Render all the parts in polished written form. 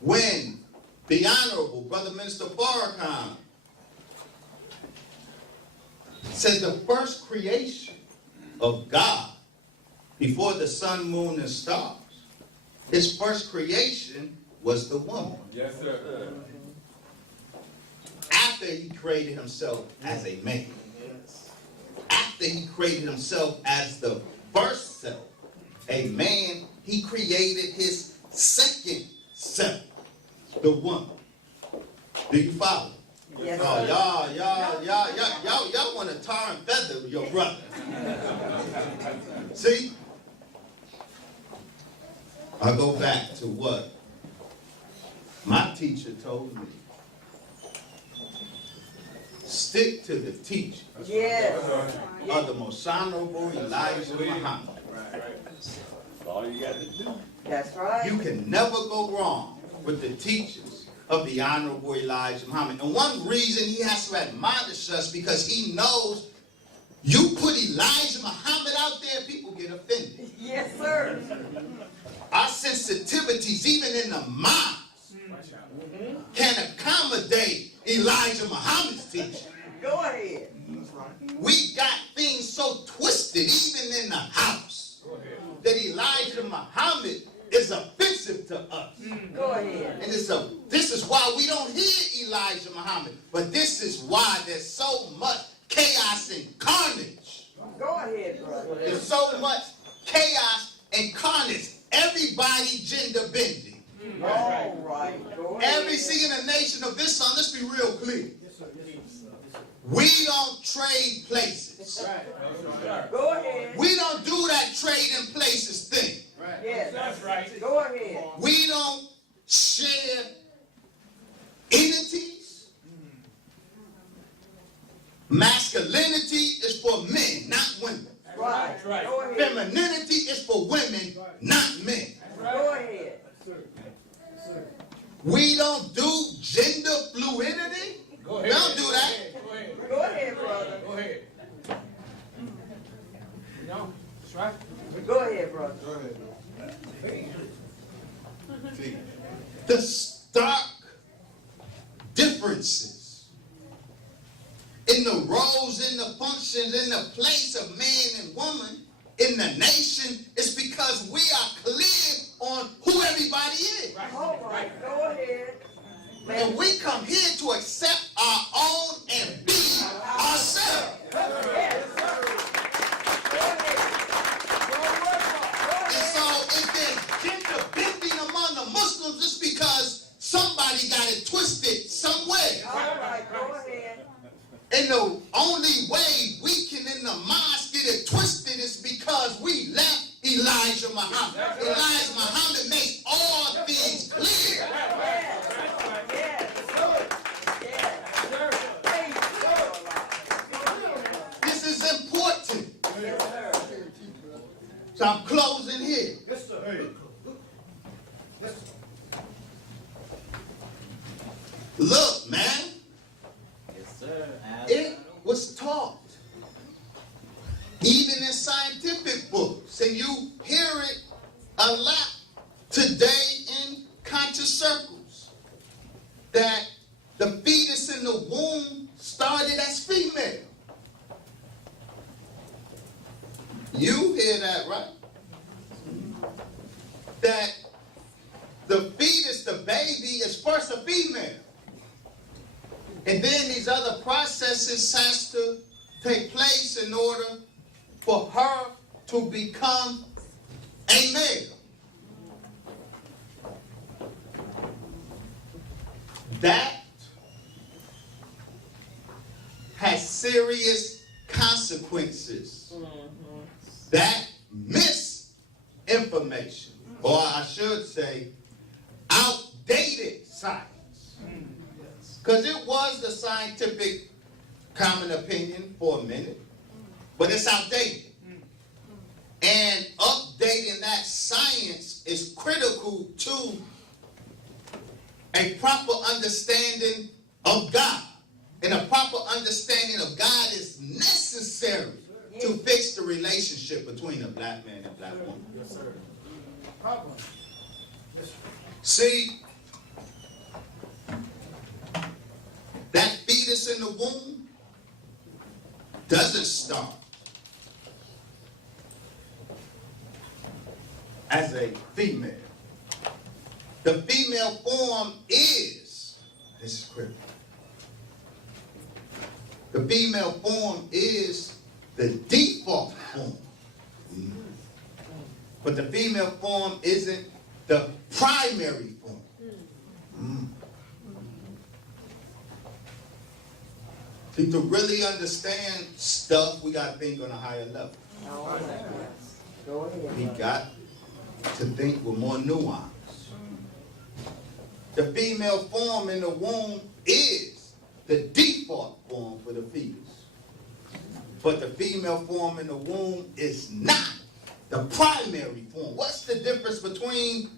when the Honorable Brother Minister Farrakhan said the first creation of God before the sun, moon, and stars, his first creation was the woman. Yes, sir. After he created himself as a man. After he created himself as the first self, a man, he created his second self, the woman. Do you follow? Yes, Oh, sir. y'all want to tar and feather your brother. See? I go back to what my teacher told me. Stick to the teaching Yes. of the most honorable Elijah Muhammad. That's all you got to do. That's right. You can never go wrong with the teachings of the Honorable Elijah Muhammad. And one reason he has to admonish us, because he knows you put Elijah Muhammad out there, people get offended. Yes, sir. Our sensitivities, even in the mosque, can accommodate Elijah Muhammad's teaching. Go ahead. We got things so twisted, even in the house, that Elijah Muhammad is offensive to us. Go ahead. And this is why we don't hear Elijah Muhammad. But this is why there's so much chaos and carnage. Go ahead, brother. There's so much chaos and carnage. Everybody gender bending. All right. Go ahead. Every seeing a nation of this son, let's be real clear. We don't trade places. Go ahead. We don't do that trade in places thing. Yes. That's right. Go ahead. We don't share entities. Masculinity is for men, not women. Right. Go ahead. Femininity is for women, not men. Go ahead. We don't do gender fluidity. We don't do that. Go ahead, brother. Go ahead. No, that's right. Go ahead, brother. The stark differences in the roles, in the functions, in the place of man and woman in the nation is because we are clear on who everybody is. All right. Go ahead. And we come here to accept our own and be ourselves. Yes. Go ahead. And so if there's gender bending among the Muslims, it's because somebody got it twisted somewhere. All right. Go ahead. And the only way we can in the mosque get it twisted is because we left Elijah Muhammad. Elijah Muhammad makes all things clear. This is important. So I'm closing here. Yes, sir. Look, man, Yes, sir. it was taught. Even in scientific books, and you hear it a lot today in conscious circles, that the fetus in the womb started as female. You hear that, right? That the fetus, the baby, is first a female. And then these other processes has to take place in order for her to become a male. That has serious consequences. That misinformation, or I should say, outdated science, because it was the scientific common opinion for a minute, but it's outdated. And updating that science is critical to a proper understanding of God. And a proper understanding of God is necessary to fix the relationship between a black man and a black woman. Yes, sir. See, that fetus in the womb doesn't start as a female. The female form is, this is critical, the female form is the default form. But the female form isn't the primary form. See, to really understand stuff, we got to think on a higher level. Go ahead. We got to think with more nuance. The female form in the womb is the default form for the fetus. But the female form in the womb is not the primary form. What's the difference between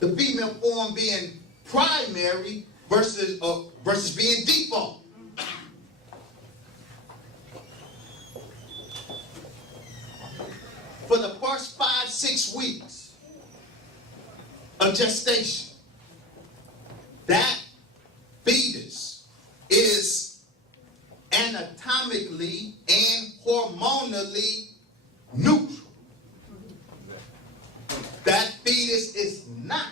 the female form being primary versus being default? For the first 5-6 weeks of gestation, that fetus is anatomically and hormonally neutral. That fetus is not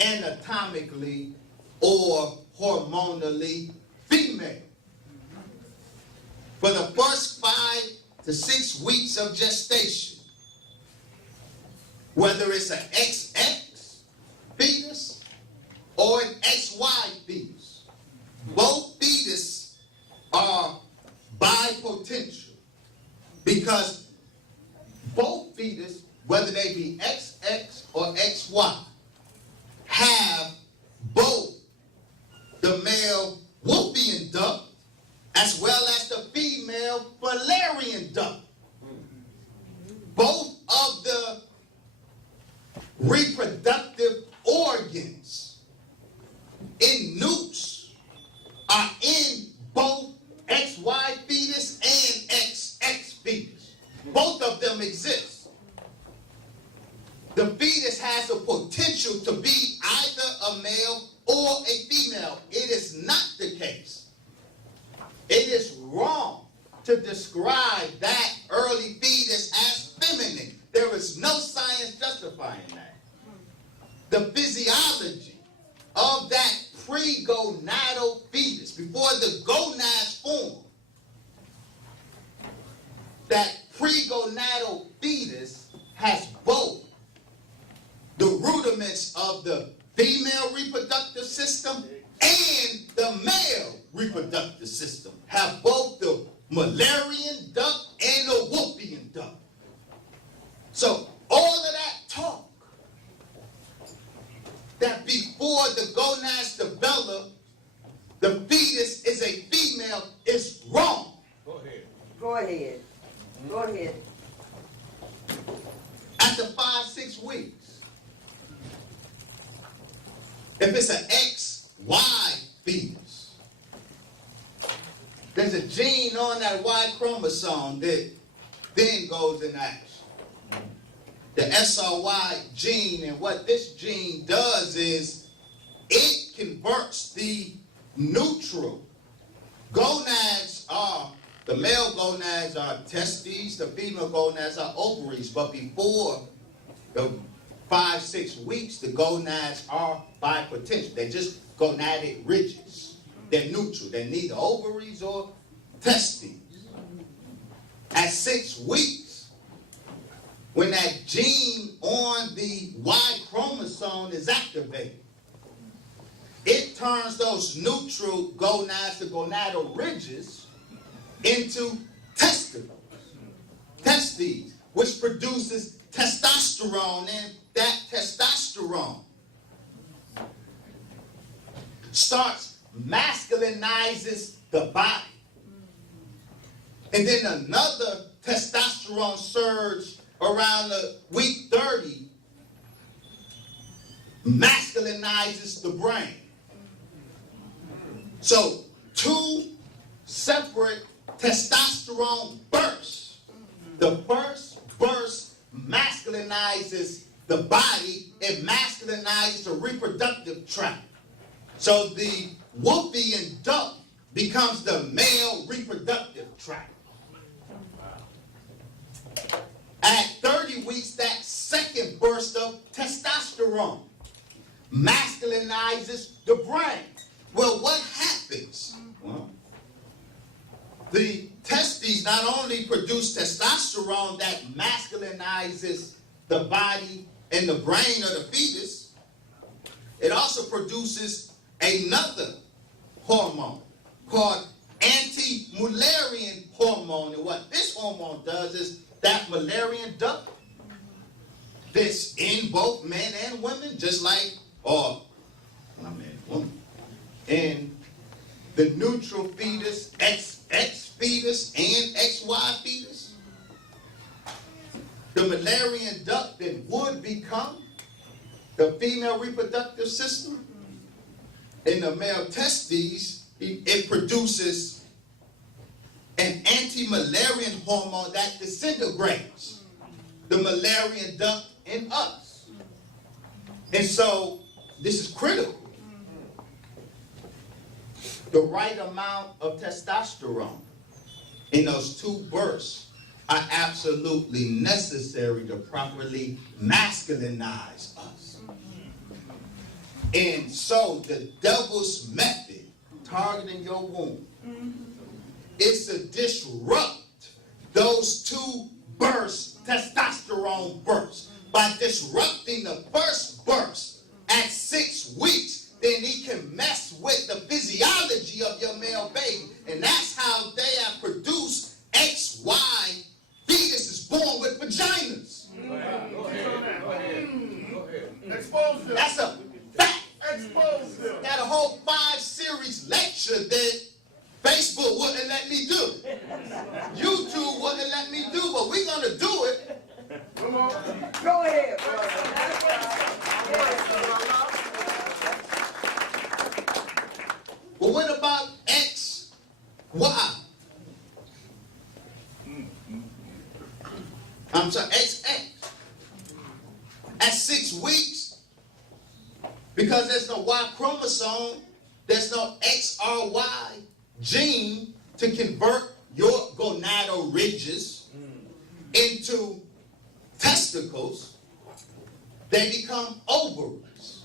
anatomically or hormonally female. For the first 5 to 6 weeks of gestation, whether it's an XX fetus or an XY fetus, both fetus are bipotential because both fetus, whether they be XX or XY, have both the male Wolffian duct as well as the female Valerian duct. Both of the reproductive organs in newts are in both XY fetus and XX fetus. Both of them exist. The fetus has a potential to be either a male or a female. It is not the case. It is wrong to describe that early fetus as feminine. There is no science justifying that. The physiology of that pre-gonadal fetus, before the gonads form, that pre-gonadal fetus has both the rudiments of the female reproductive system and the male reproductive system, have both the Mullerian duct and the Wolffian duct. So all of that talk that before the gonads develop, the fetus is a female is wrong. Go ahead. Go ahead. Go ahead. After 5-6 weeks, if it's an XY fetus, there's a gene on that Y chromosome that then goes in action. The SRY gene, and what this gene does is it converts the neutral gonads the male gonads are testes, the female gonads are ovaries, but before the 5-6 weeks, the gonads are bipotential. They're just gonadic ridges. They're neutral. They're neither ovaries or testes. At 6 weeks, when that gene on the Y chromosome is activated, it turns those neutral gonads, the gonadal ridges, into testes, which produces testosterone, and that testosterone starts masculinizes the body. And then another testosterone surge around the week 30 masculinizes the brain. So 2 separate testosterone bursts. The first burst masculinizes the body, it masculinizes the reproductive tract. So the whoopee and duck becomes the male reproductive tract. At 30 weeks, that second burst of testosterone masculinizes the brain. Well, what happens? Well, the testes not only produce testosterone that masculinizes the body and the brain of the fetus, it also produces another hormone called anti-Mullerian hormone. And what this hormone does is that Mullerian duct that's in both men and women, just like, or not man, woman, in the neutral fetus, XX fetus, and XY fetus. The Mullerian duct that would become the female reproductive system in the male testes, it produces an anti-Mullerian hormone that disintegrates the Mullerian duct in us. And so this is critical. The right amount of testosterone in those two bursts are absolutely necessary to properly masculinize us. And so the devil's method, targeting your womb, is to disrupt those two bursts, testosterone bursts. By disrupting the first burst at 6 weeks, then he can mess with the physiology of your male baby. And that's how they have produced XY fetuses born with vaginas. Go ahead. Expose them. That's a fact. Expose them. Got a whole 5-series lecture that Facebook wouldn't let me do. YouTube wouldn't let me do, but we're going to do it. Come on. Go ahead, brother. That's right. But what about XY? I'm sorry, XX. At 6 weeks, because there's no Y chromosome, there's no XRY gene to convert your gonadal ridges into testicles, they become ovaries.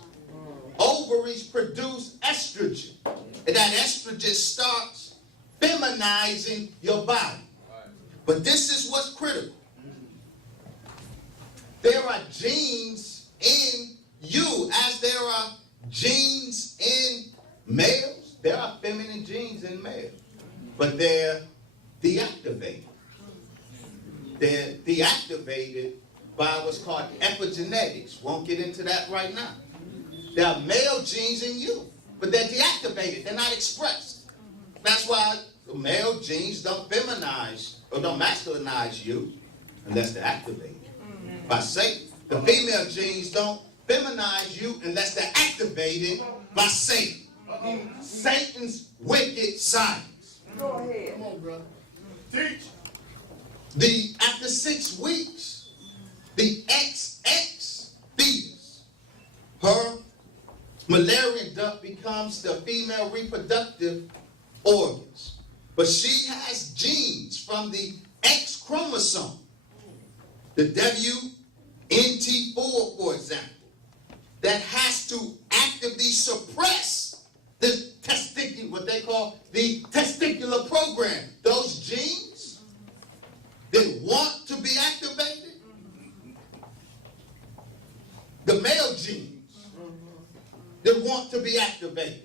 Ovaries produce estrogen, and that estrogen starts feminizing your body. But this is what's critical. There are genes in you, as there are genes in males. There are feminine genes in males, but they're deactivated. They're deactivated by what's called epigenetics. Won't get into that right now. There are male genes in you, but they're deactivated. They're not expressed. That's why the male genes don't feminize or don't masculinize you unless they're activated by Satan. The female genes don't feminize you unless they're activated by Satan. Satan's wicked science. Go ahead. Come on, brother. Teach. After 6 weeks, the XX fetus, her Mullerian duct becomes the female reproductive organs. But she has genes from the X chromosome, the WNT4, for example, that has to actively suppress the testicular, what they call the testicular program. Those genes that want to be activated, the male genes that want to be activated.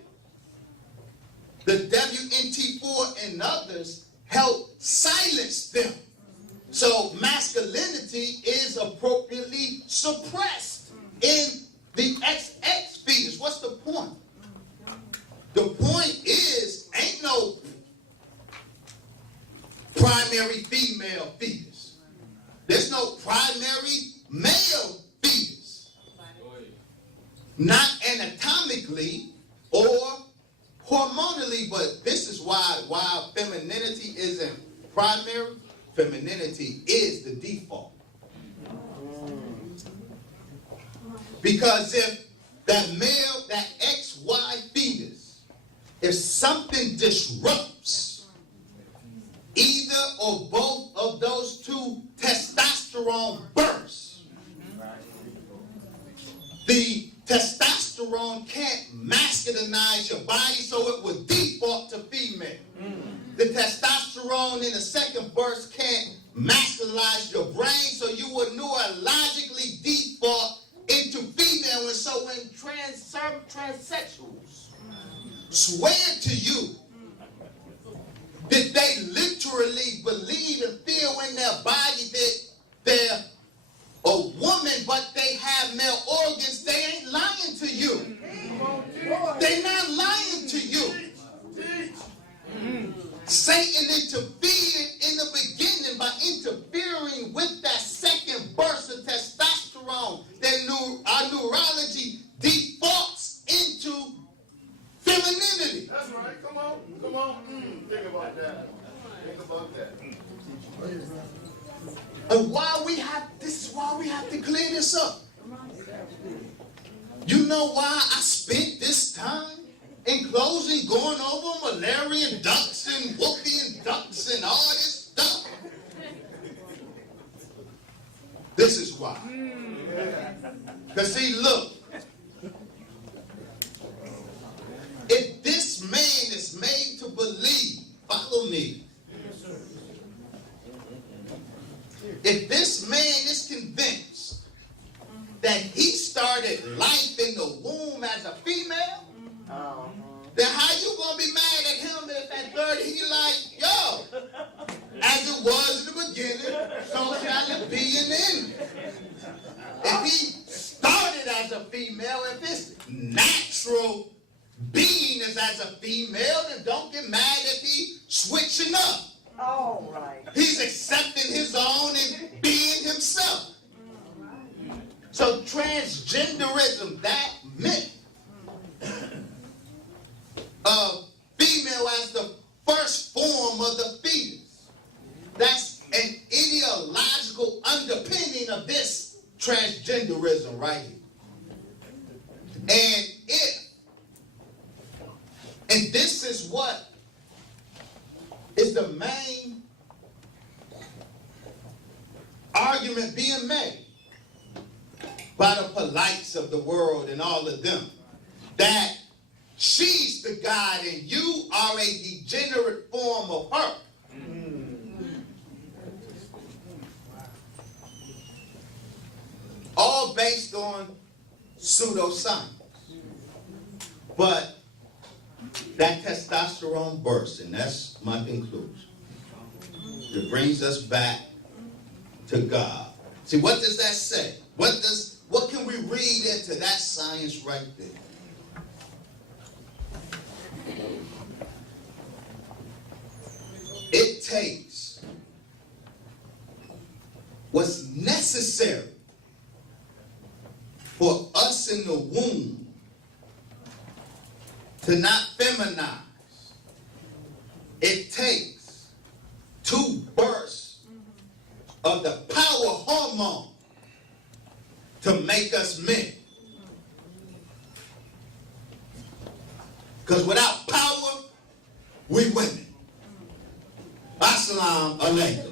The WNT4 and others help silence them. So masculinity is appropriately suppressed in the XX fetus. What's the point? The point is, ain't no primary female fetus. There's no primary male fetus. Not anatomically or hormonally, but this is why while femininity isn't primary, femininity is the default. Because if that male, that XY fetus if something disrupts either or both of those two testosterone bursts, the testosterone can't masculinize your body, so it would default to female. The testosterone in the second burst can't masculinize your brain, so you would neurologically default into female. And so when transsexuals swear to you that they literally believe and feel in their body that they're a woman, but they have male organs, they ain't lying to you. They're not lying to you. Satan interfered in the beginning by interfering with that second burst of testosterone. Our neurology defaults into femininity. That's right. Come on. Come on. Think about that. Think about that. And this is why we have to clear this up. You know why I spent this time in closing going over malaria ducks and whooping ducks and all this stuff? This is why. Because see, look, if this man is made to believe, follow me. If this man is convinced that he started life in the womb as a female, then how you gonna be mad at him if at 30 he like, yo, as it was in the beginning, so shall it be in the end. If he started as a female, if his natural being is as a female, then don't get mad if he switching up. All right. He's accepting his own and being himself. So transgenderism, that myth of female as the first form of the fetus, that's an ideological underpinning of this transgenderism right here. And this is what is the main argument being made by the polites of the world and all of them, that she's the God and you are a degenerate form of her. All based on pseudoscience. But that testosterone bursts, and that's my conclusion. It brings us back to God. See, what does that say? What can we read into that science right there? It takes what's necessary for us in the womb to not feminize. It takes 2 bursts of the power hormone to make us men. Because without power, we women. Assalamu alaikum.